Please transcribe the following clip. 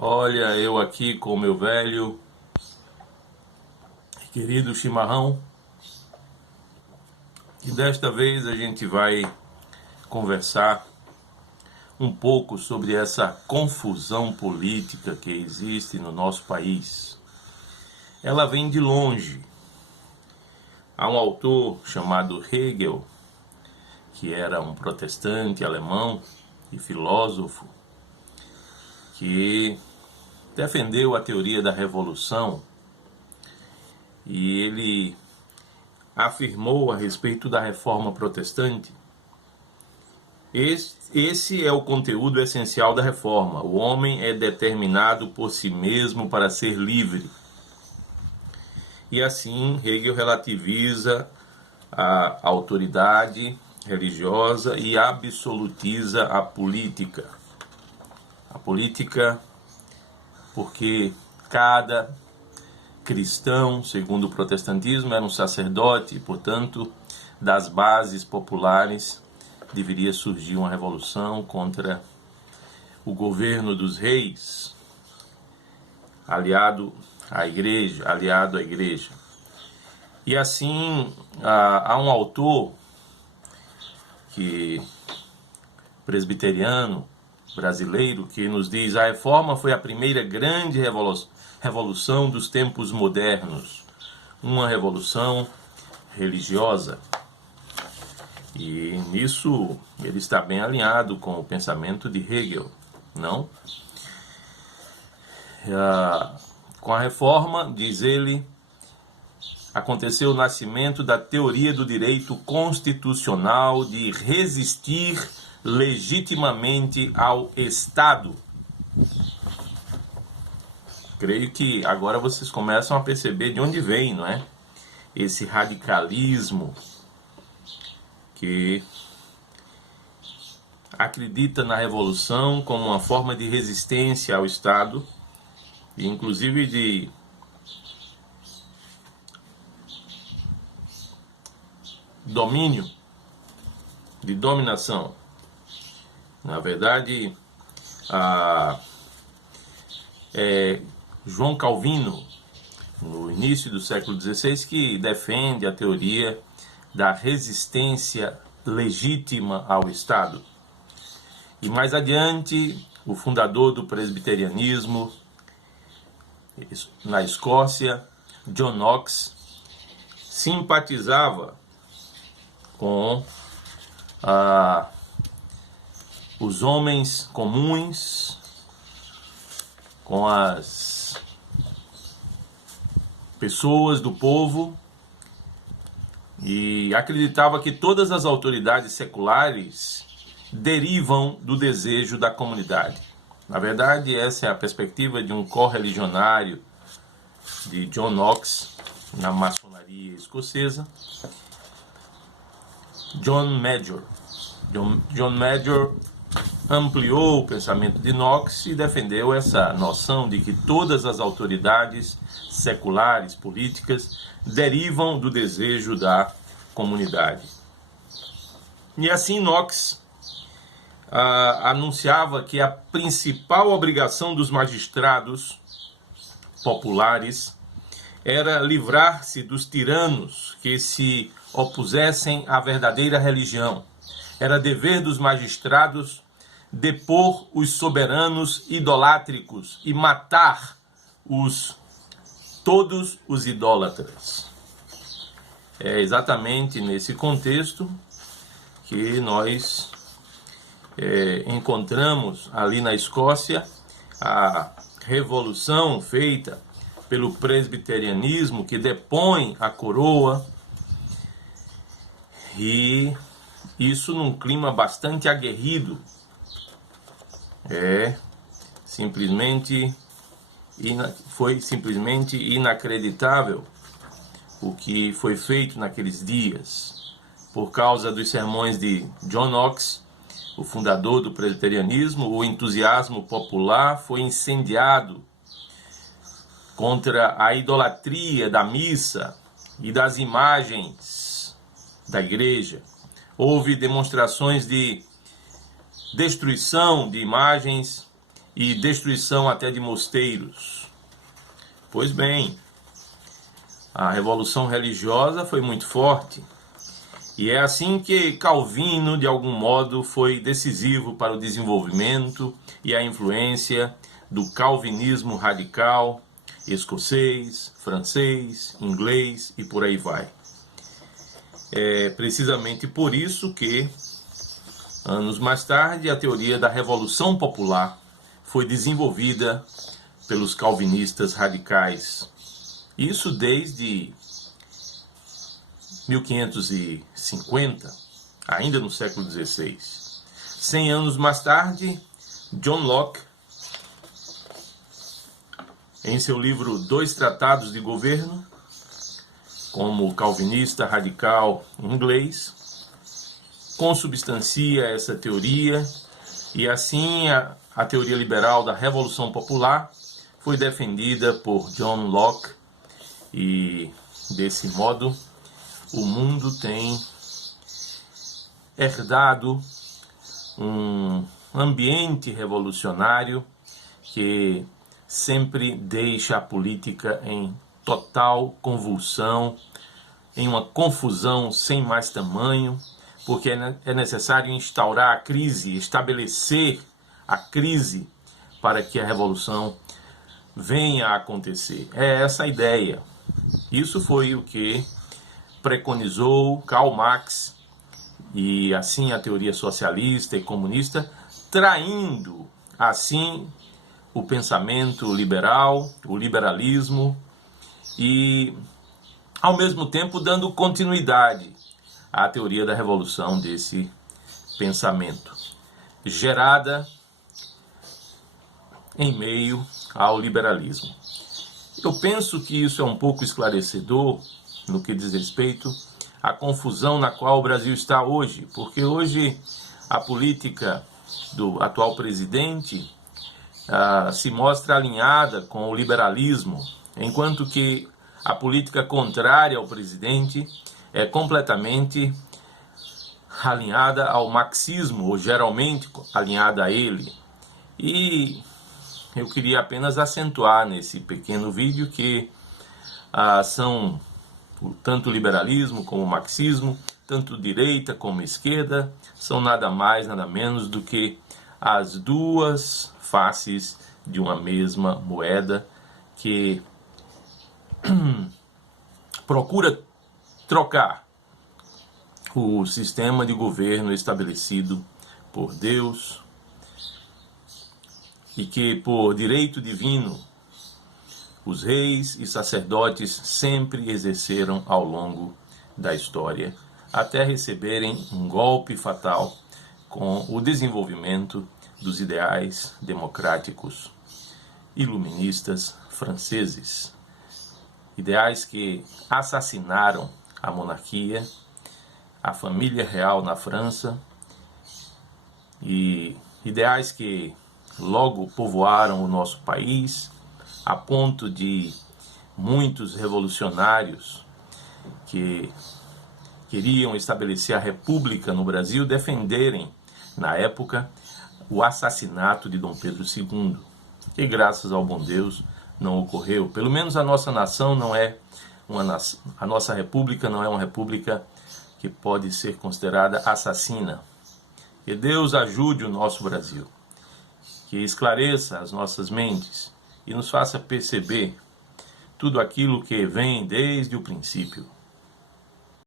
Olha, eu aqui com o meu velho e querido chimarrão, e desta vez a gente vai conversar um pouco sobre essa confusão política que existe no nosso país. Ela vem de longe. Há um autor chamado Hegel, que era um protestante alemão e filósofo, que defendeu a teoria da revolução, e ele afirmou a respeito da reforma protestante. Esse é o conteúdo essencial da reforma. O homem é determinado por si mesmo para ser livre. E assim Hegel relativiza a autoridade religiosa e absolutiza a política. A política, porque cada cristão, segundo o protestantismo, era um sacerdote e, portanto, das bases populares deveria surgir uma revolução contra o governo dos reis, aliado à igreja. E assim, há um autor presbiteriano brasileiro que nos diz: a reforma foi a primeira grande revolução dos tempos modernos, uma revolução religiosa. E nisso ele está bem alinhado com o pensamento de Hegel, não? Com a reforma, diz ele, aconteceu o nascimento da teoria do direito constitucional de resistir legitimamente ao Estado. Creio que agora vocês começam a perceber de onde vem, não é? Esse radicalismo que acredita na revolução como uma forma de resistência ao Estado, e inclusive de domínio, de dominação. Na verdade, João Calvino, no início do século XVI, que defende a teoria da resistência legítima ao Estado. E mais adiante, o fundador do presbiterianismo na Escócia, John Knox, simpatizava com os homens comuns, com as pessoas do povo, e acreditava que todas as autoridades seculares derivam do desejo da comunidade. Na verdade, essa é a perspectiva de um correligionário de John Knox na maçonaria escocesa, John Major. John Major ampliou o pensamento de Knox e defendeu essa noção de que todas as autoridades seculares, políticas, derivam do desejo da comunidade. E assim Knox anunciava que a principal obrigação dos magistrados populares era livrar-se dos tiranos que se opusessem à verdadeira religião. Era dever dos magistrados depor os soberanos idolátricos e matar todos os idólatras. É exatamente nesse contexto que nós encontramos ali na Escócia a revolução feita pelo presbiterianismo, que depõe a coroa, e isso num clima bastante aguerrido. Foi simplesmente inacreditável o que foi feito naqueles dias. Por causa dos sermões de John Knox, o fundador do presbiterianismo, o entusiasmo popular foi incendiado contra a idolatria da missa e das imagens da igreja. Houve demonstrações de destruição de imagens e destruição até de mosteiros. Pois bem, a revolução religiosa foi muito forte. E é assim que Calvino, de algum modo, foi decisivo para o desenvolvimento e a influência do calvinismo radical, escocês, francês, inglês e por aí vai. É precisamente por isso que, anos mais tarde, a teoria da Revolução Popular foi desenvolvida pelos calvinistas radicais. Isso desde 1550, ainda no século XVI. 100 anos mais tarde, John Locke, em seu livro Dois Tratados de Governo, como calvinista radical inglês, consubstancia essa teoria e assim a teoria liberal da Revolução Popular foi defendida por John Locke e, desse modo, o mundo tem herdado um ambiente revolucionário que sempre deixa a política em total convulsão, em uma confusão sem mais tamanho, porque é necessário instaurar a crise, estabelecer a crise para que a revolução venha a acontecer. É essa a ideia. Isso foi o que preconizou Karl Marx e assim a teoria socialista e comunista, traindo assim o pensamento liberal, o liberalismo e ao mesmo tempo dando continuidade à teoria da revolução desse pensamento, gerada em meio ao liberalismo. Eu penso que isso é um pouco esclarecedor no que diz respeito à confusão na qual o Brasil está hoje, porque hoje a política do atual presidente se mostra alinhada com o liberalismo, enquanto que a política contrária ao presidente é completamente alinhada ao marxismo, ou geralmente alinhada a ele. E eu queria apenas acentuar nesse pequeno vídeo que são tanto o liberalismo como o marxismo, tanto direita como esquerda, são nada mais, nada menos do que as duas faces de uma mesma moeda que procura trocar o sistema de governo estabelecido por Deus e que, por direito divino, os reis e sacerdotes sempre exerceram ao longo da história, até receberem um golpe fatal com o desenvolvimento dos ideais democráticos iluministas franceses. Ideais que assassinaram a monarquia, a família real na França, e ideais que logo povoaram o nosso país, a ponto de muitos revolucionários que queriam estabelecer a república no Brasil defenderem, na época, o assassinato de Dom Pedro II, que graças ao bom Deus não ocorreu. Pelo menos a nossa nação não é a nossa república não é uma república que pode ser considerada assassina. Que Deus ajude o nosso Brasil, que esclareça as nossas mentes e nos faça perceber tudo aquilo que vem desde o princípio.